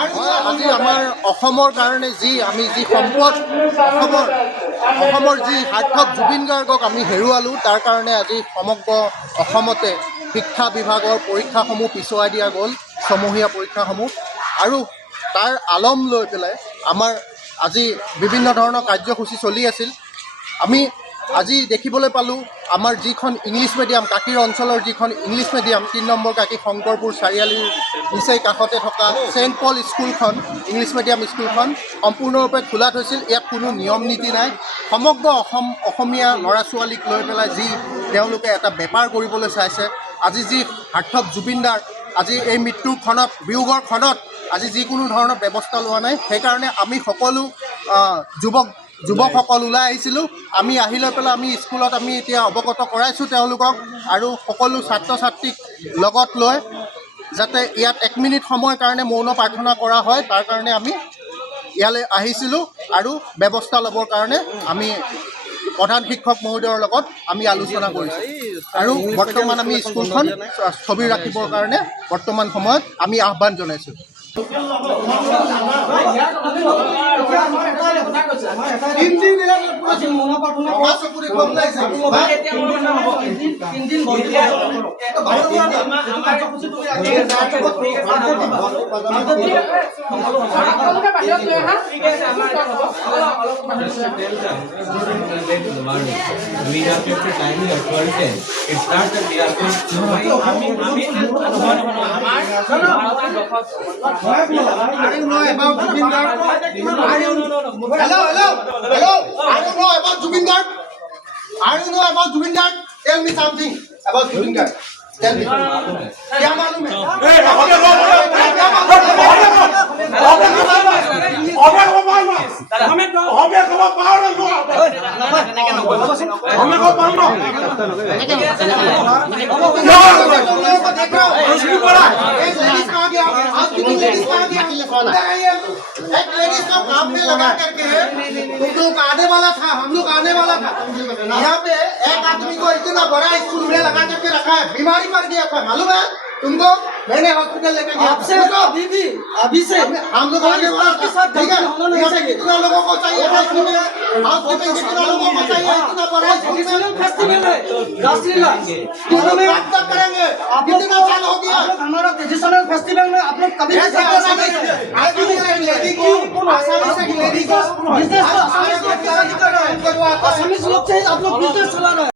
আজি আমাৰ অসমৰ কাৰণে আমি যি সম্পদ অসমৰ যি সাৰ্থক জুবিন গাৰ্গক আমি হেৰুৱালোঁ, তাৰ কাৰণে আজি সমগ্ৰ অসমতে শিক্ষা বিভাগৰ পৰীক্ষাসমূহ পিছুৱাই দিয়া গ'ল, ছমহীয়া পৰীক্ষাসমূহ। আৰু তাৰ আলম লৈ পেলাই আমাৰ আজি বিভিন্ন ধৰণৰ কাৰ্যসূচী চলি আছিল। আমি আজি দেখিবলৈ পালোঁ আমাৰ যিখন ইংলিছ মিডিয়াম, কাকিৰ অঞ্চলৰ যিখন ইংলিছ মিডিয়াম ৩ নম্বৰ কাকি শংকৰপুৰ চাৰিআলিৰ নিচেই কাষতে থকা চেণ্ট পল স্কুলখন, ইংলিছ মিডিয়াম স্কুলখন সম্পূৰ্ণৰূপে খোলা থৈছিল। ইয়াত কোনো নিয়ম নীতি নাই। সমগ্ৰ অসমীয়া ল'ৰা ছোৱালীক লৈ পেলাই যি তেওঁলোকে এটা বেপাৰ কৰিবলৈ চাইছে। আজি যি সাৰ্থক জুবিনদাৰ আজি এই মৃত্যুৰ ক্ষণত, বিয়োগৰ ক্ষণত আজি যিকোনো ধৰণৰ ব্যৱস্থা লোৱা নাই। সেইকাৰণে আমি সকলো যুৱকসকল ওলাই আহিছিলোঁ। আমি আহি লৈ পেলাই আমি স্কুলত আমি এতিয়া অৱগত কৰাইছোঁ তেওঁলোকক, আৰু সকলো ছাত্ৰ ছাত্ৰীক লগত লৈ যাতে ইয়াত 1 মিনিট সময়ৰ কাৰণে মৌন প্ৰাৰ্থনা কৰা হয়, তাৰ কাৰণে আমি ইয়ালৈ আহিছিলোঁ। আৰু ব্যৱস্থা ল'বৰ কাৰণে আমি প্ৰধান শিক্ষক মহোদয়ৰ লগত আমি আলোচনা কৰিছোঁ। আৰু বৰ্তমান আমি স্কুলখন স্থবিৰ ৰাখিবৰ কাৰণে বৰ্তমান সময়ত আমি আহ্বান জনাইছোঁ। We have to time your 12. It's not that we are going to. I don't know about Jubin Garg. Hello. I don't know about Jubin Garg. I don't know about Jubin Garg. Tell me something about Jubin Garg. Tell me. क्या मालूम है? एक ladies को काम में लगा करके तुम लोग आने वाला था, हम लोग आने वाला था। यहाँ पे एक आदमी को इतना बड़ा स्कूल में लगा करके रखा है, बीमारी पड़ गया था, मालूम है तुमको? मैंने हॉस्पिटल लेकर गया आपसे अभी से हम लोग आने वाला के साथ ठीक है। कितना लोगों को चाहिए कितना लोगों को चाहिए? इतना बड़ा फेस्टिवल है, रासलीला करेंगे। कितना साल हो गया हमारा ट्रेडिशनल फेस्टिवल में आप लोग कभी लेडी को बिजनेस लोग चाहिए, आप लोग बिजनेस चला रहे हैं।